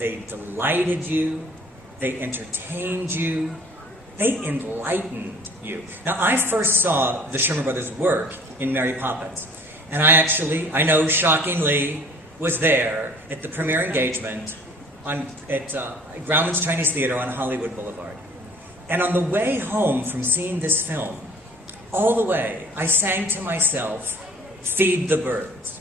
they delighted you, they entertained you, they enlightened you. Now, I first saw the Sherman Brothers work in Mary Poppins. And I know, shockingly, was there at the premiere engagement at Grauman's Chinese Theater on Hollywood Boulevard. And on the way home from seeing this film, all the way, I sang to myself, "Feed the Birds."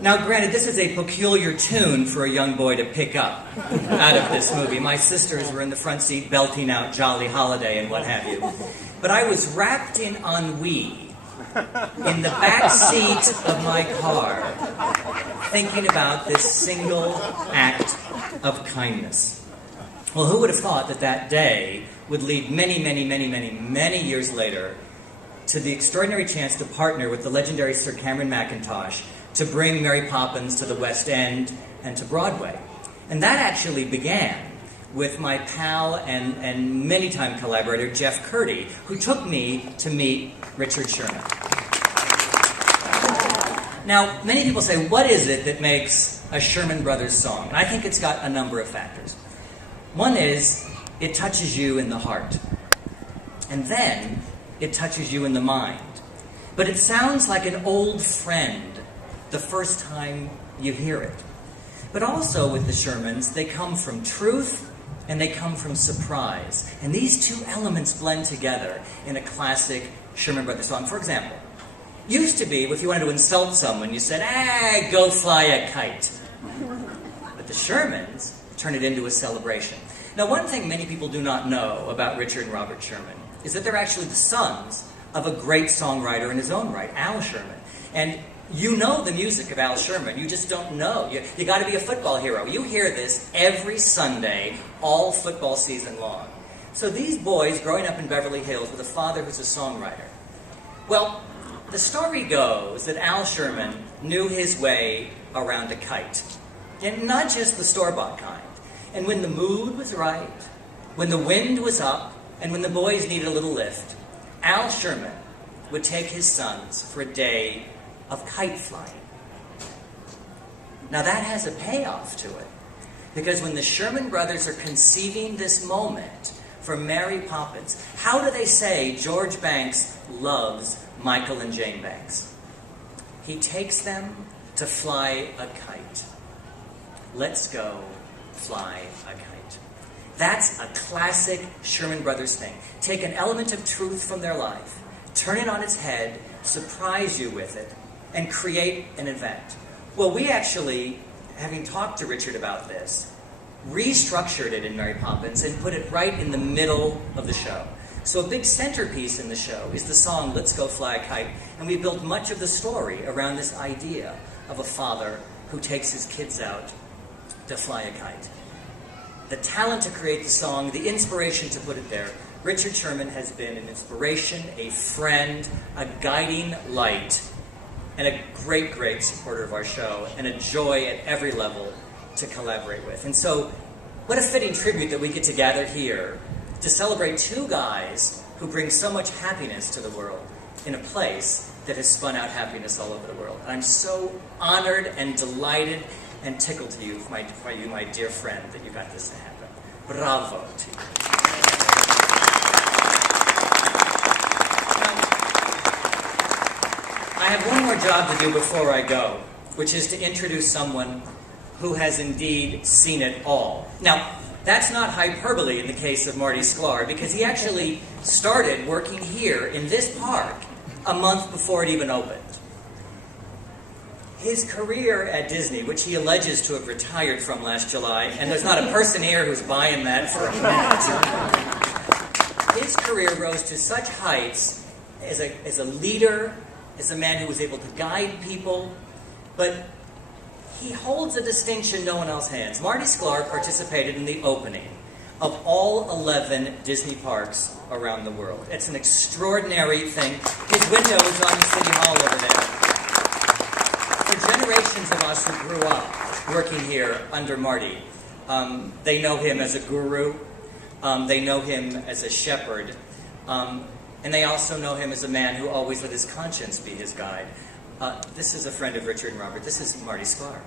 Now, granted, this is a peculiar tune for a young boy to pick up out of this movie. My sisters were in the front seat belting out Jolly Holiday and what have you. But I was wrapped in ennui in the back seat of my car, thinking about this single act of kindness. Well, who would have thought that that day would lead many years later to the extraordinary chance to partner with the legendary Sir Cameron Mackintosh to bring Mary Poppins to the West End and to Broadway. And that actually began with my pal and many-time collaborator, Jeff Curdy, who took me to meet Richard Sherman. Now, many people say, what is it that makes a Sherman Brothers song? And I think it's got a number of factors. One is, it touches you in the heart. And then, it touches you in the mind. But it sounds like an old friend the first time you hear it. But also with the Shermans, they come from truth and they come from surprise. And these two elements blend together in a classic Sherman Brothers song. For example, used to be, if you wanted to insult someone, you said, go fly a kite. But the Shermans turn it into a celebration. Now, one thing many people do not know about Richard and Robert Sherman is that they're actually the sons of a great songwriter in his own right, Al Sherman. And you know the music of Al Sherman, you just don't know. You got to be a football hero. You hear this every Sunday, all football season long. So these boys growing up in Beverly Hills with a father who's a songwriter. Well, the story goes that Al Sherman knew his way around a kite. And not just the store-bought kind. And when the mood was right, when the wind was up, and when the boys needed a little lift, Al Sherman would take his sons for a day of kite flying. Now that has a payoff to it. Because when the Sherman Brothers are conceiving this moment for Mary Poppins, how do they say George Banks loves Michael and Jane Banks? He takes them to fly a kite. Let's go fly a kite. That's a classic Sherman Brothers thing. Take an element of truth from their life, turn it on its head, surprise you with it, and create an event. Well, we actually, having talked to Richard about this, restructured it in Mary Poppins and put it right in the middle of the show. So a big centerpiece in the show is the song, Let's Go Fly a Kite, and we built much of the story around this idea of a father who takes his kids out to fly a kite. The talent to create the song, the inspiration to put it there, Richard Sherman has been an inspiration, a friend, a guiding light, and a great supporter of our show, and a joy at every level to collaborate with. And so, what a fitting tribute that we get to gather here to celebrate two guys who bring so much happiness to the world in a place that has spun out happiness all over the world. And I'm so honored and delighted and tickled to you, my dear friend, that you got this to happen. Bravo to you. I have one more job to do before I go, which is to introduce someone who has indeed seen it all. Now, that's not hyperbole in the case of Marty Sklar, because he actually started working here in this park a month before it even opened. His career at Disney, which he alleges to have retired from last July, and there's not a person here who's buying that for a minute. His career rose to such heights as a leader, as a man who was able to guide people, but he holds a distinction no one else has. Marty Sklar participated in the opening of all 11 Disney parks around the world. It's an extraordinary thing. His window is on the City Hall over there. For generations of us who grew up working here under Marty, they know him as a guru, they know him as a shepherd, and they also know him as a man who always let his conscience be his guide. This is a friend of Richard and Robert. This is Marty Sklar.